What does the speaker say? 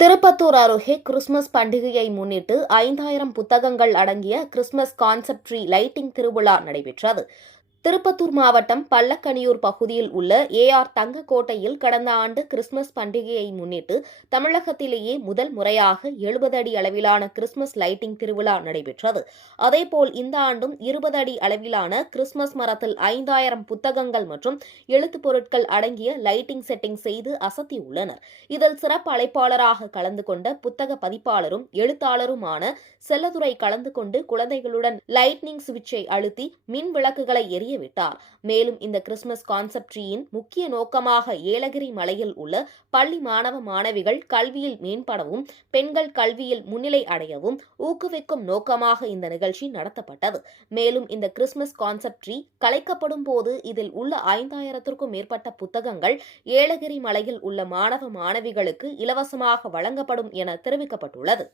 திருப்பத்தூர் அருகே கிறிஸ்துமஸ் பண்டிகையை முன்னிட்டு 5000 புத்தகங்கள் அடங்கிய கிறிஸ்துமஸ் கான்செப்ட் ட்ரீ லைட்டிங் திருவிழா நடைபெற்றது. திருப்பத்தூர் மாவட்டம் பள்ளக்கனியூர் பகுதியில் உள்ள ஏஆர் தங்கக்கோட்டையில் கடந்த ஆண்டு கிறிஸ்துமஸ் பண்டிகையை முன்னிட்டு தமிழகத்திலேயே முதல் முறையாக 70 அடி அளவிலான கிறிஸ்துமஸ் லைட்டிங் திருவிழா நடைபெற்றது. அதேபோல் இந்த ஆண்டும் 20 அடி அளவிலான கிறிஸ்துமஸ் மரத்தில் 5000 புத்தகங்கள் மற்றும் எழுத்துப் பொருட்கள் அடங்கிய லைட்டிங் செட்டிங் செய்து அசத்தியுள்ளனர். இதில் சிறப்பு அழைப்பாளராக கலந்து கொண்ட புத்தக பதிப்பாளரும் எழுத்தாளருமான செல்லதுரை கலந்து கொண்டு குழந்தைகளுடன் லைட்னிங் சுவிட்சை அழுத்தி மின் விளக்குகளை விட்டார். மேலும் இந்த கிறிஸ்துமஸ் கான்செப்ட் ட்ரீயின் முக்கிய நோக்கமாக ஏலகிரி மலையில் உள்ள பள்ளி மாணவ மாணவிகள் கல்வியில் மேம்படவும் பெண்கள் கல்வியில் முன்னிலை அடையவும் ஊக்குவிக்கும் நோக்கமாக இந்த நிகழ்ச்சி நடத்தப்பட்டது. மேலும் இந்த கிறிஸ்துமஸ் கான்செப்ட் ட்ரீ கலைக்கப்படும் போது இதில் உள்ள 5000க்கும் மேற்பட்ட புத்தகங்கள் ஏலகிரி மலையில் உள்ள மாணவ மாணவிகளுக்கு இலவசமாக வழங்கப்படும் என தெரிவிக்கப்பட்டுள்ளது.